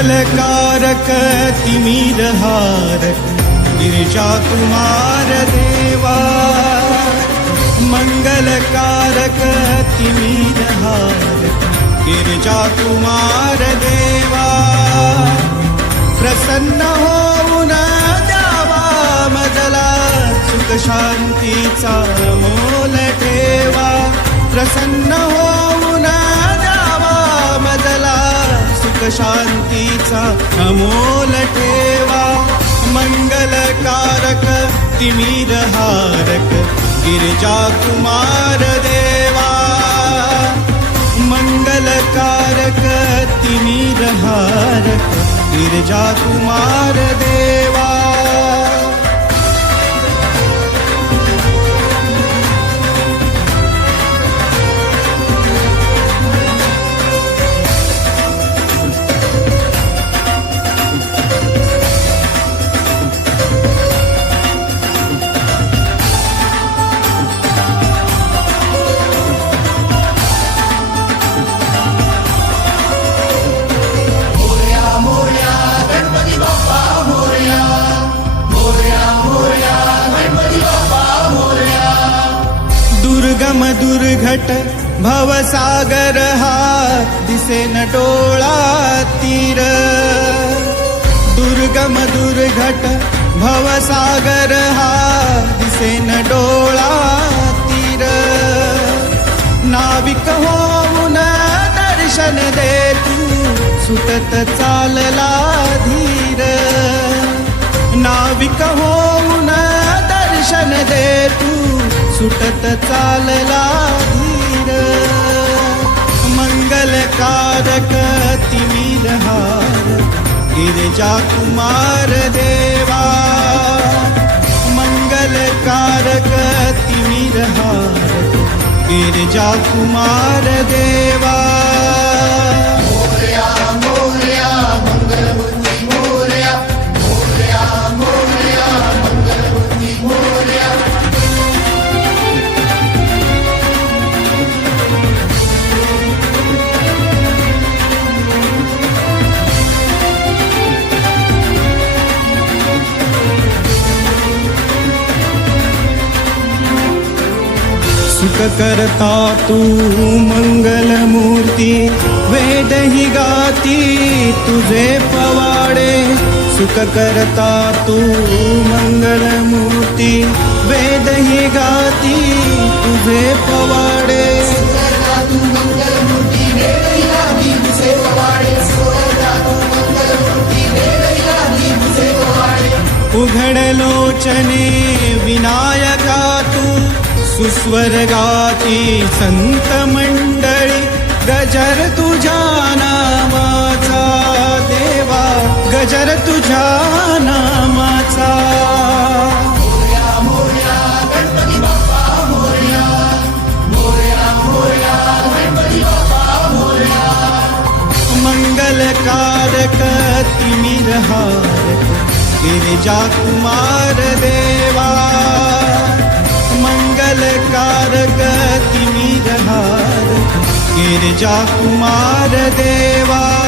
मंगलकारक तिमिरहारक गिरिजा कुमार देवा. मंगलकारक तिमिरहारक गिरिजा कुमार देवा. प्रसन्न होऊन द्यावा मजला सुख शान्तिचा मोल ठेवा. प्रसन्न होऊन द्यावा मजला सुख शांतीचा अमोल ठेवा. मंगलकारक तिमिरहारक गिरिजा कुमार देवा. मंगलकारक तिमिरहारक गिरिजा कुमार देवा. दुर्घट भवसागर हा दिसे न डोळा तीर. दुर्गम दुर्घट भवसागर हा दिसे न डोळा तीर. नाविक होऊन दर्शन दे तू सुटत चालला धीर. नाविक होऊन दर्शन दे तू सुटत चालला धीर. मंगलकारक तिमिरहार गिरिजा कुमार देवा. मंगलकारक तिमिरहार गिरिजा कुमार देवा. सुख करता तू मंगलमूर्ती. वेद ही गाती तुझे पवाडे. सुख करता तू मंगलमूर्ती. वेद ही गाती तुझे पवाडे. उघडलोचने विनायक सुस्वर्गाची संत मंडळी गजर तुझ्या नामाचा देवा गजर तुझ्या नामाचा. मंगलकारक तिमिरहारक गिरिजा कुमार देवा. ललकार गति निरहार गिरिजा कुमार देवा।